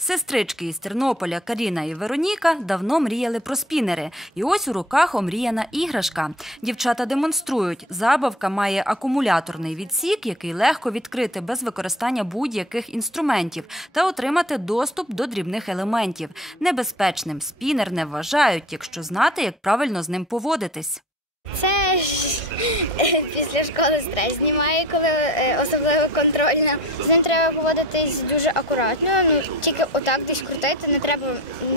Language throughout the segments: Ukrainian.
Сестрички із Тернополя Каріна і Вероніка давно мріяли про спінери. І ось у руках омріяна іграшка. Дівчата демонструють, забавка має акумуляторний відсік, який легко відкрити без використання будь-яких інструментів та отримати доступ до дрібних елементів. Небезпечним спінер не вважають, якщо знати, як правильно з ним поводитись. Це після школи стрес знімає, коли е, особливо контрольна. З ним треба поводитись дуже акуратно. Ну тільки отак десь крутити. Не треба,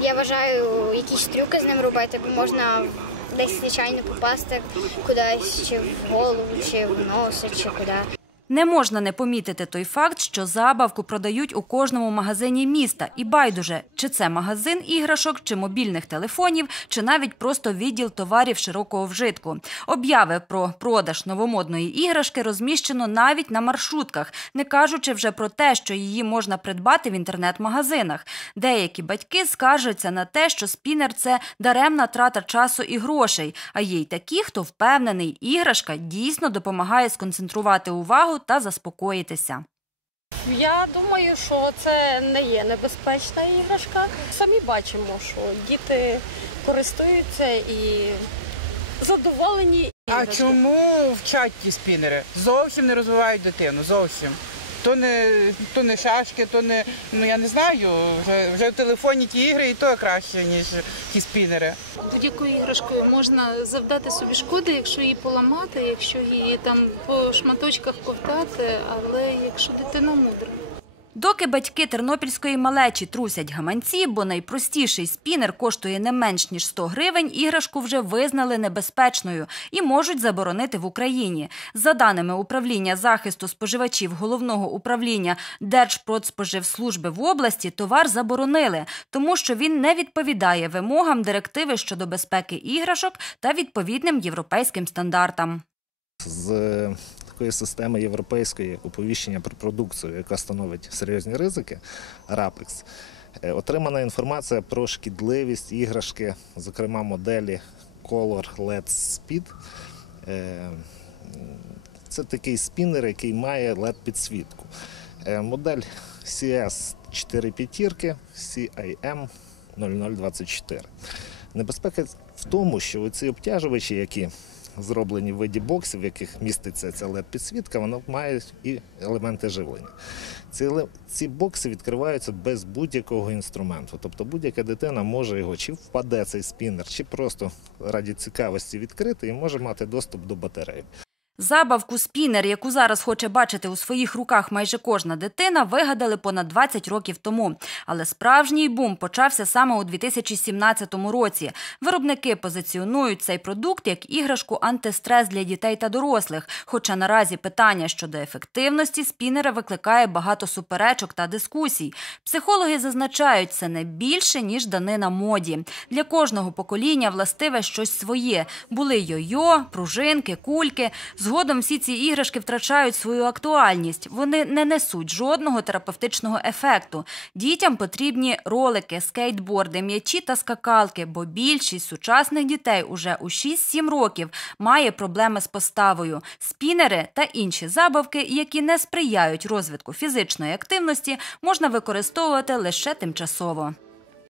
я вважаю, якісь трюки з ним робити, бо можна десь звичайно попасти кудись, чи в голову, чи в носи, чи куди. Не можна не помітити той факт, що забавку продають у кожному магазині міста. І байдуже, чи це магазин іграшок, чи мобільних телефонів, чи навіть просто відділ товарів широкого вжитку. Обяви про продаж новомодної іграшки розміщено навіть на маршрутках, не кажучи вже про те, що її можна придбати в інтернет-магазинах. Деякі батьки скаржаться на те, що спінер це даремна трата часу і грошей. А є й такі, хто впевнений, іграшка дійсно допомагає сконцентрувати увагу та заспокоїтися. Я думаю, що це не є небезпечна іграшка. Самі бачимо, що діти користуються і задоволені. А чому вчать ті спінери? Зовсім не розвивають дитину, зовсім. То не, то не шашки, то не, ну я не знаю, вже, вже в телефоні ті ігри і то краще, ніж ті спінери. Будь-якою іграшкою можна завдати собі шкоди, якщо її поламати, якщо її там по шматочках ковтати, але якщо дитина мудра. Доки батьки тернопільської малечі трусять гаманці, бо найпростіший спінер коштує не менш ніж 100 гривень, іграшку вже визнали небезпечною і можуть заборонити в Україні. За даними управління захисту споживачів головного управління Держпродспоживслужби в області, товар заборонили, тому що він не відповідає вимогам директиви щодо безпеки іграшок та відповідним європейським стандартам. з такої системи європейської оповіщення про продукцію, яка становить серйозні ризики, е, отримана інформація про шкідливість іграшки, зокрема моделі Color LED Speed. Е, Це такий спінер, який має led підсвітку. Е, Модель CS 4 п'ятірки CIM 0024. Небезпека в тому, що ці обтяжувачі, які зроблені в виді боксів, в яких міститься ця led підсвітка, воно має і елементи живлення. Ці, ці бокси відкриваються без будь-якого інструменту. Тобто будь-яка дитина може його чи впаде цей спінер, чи просто раді цікавості відкрити і може мати доступ до батареї. Забавку спінер, яку зараз хоче бачити у своїх руках майже кожна дитина, вигадали понад 20 років тому. Але справжній бум почався саме у 2017 році. Виробники позиціонують цей продукт як іграшку антистрес для дітей та дорослих. Хоча наразі питання щодо ефективності спінера викликає багато суперечок та дискусій. Психологи зазначають, це не більше ніж данина моді. Для кожного покоління властиве щось своє. Були йо-йо, пружинки, кульки. Згодом всі ці іграшки втрачають свою актуальність. Вони не несуть жодного терапевтичного ефекту. Дітям потрібні ролики, скейтборди, м'ячі та скакалки, бо більшість сучасних дітей уже у 6-7 років має проблеми з поставою. Спінери та інші забавки, які не сприяють розвитку фізичної активності, можна використовувати лише тимчасово.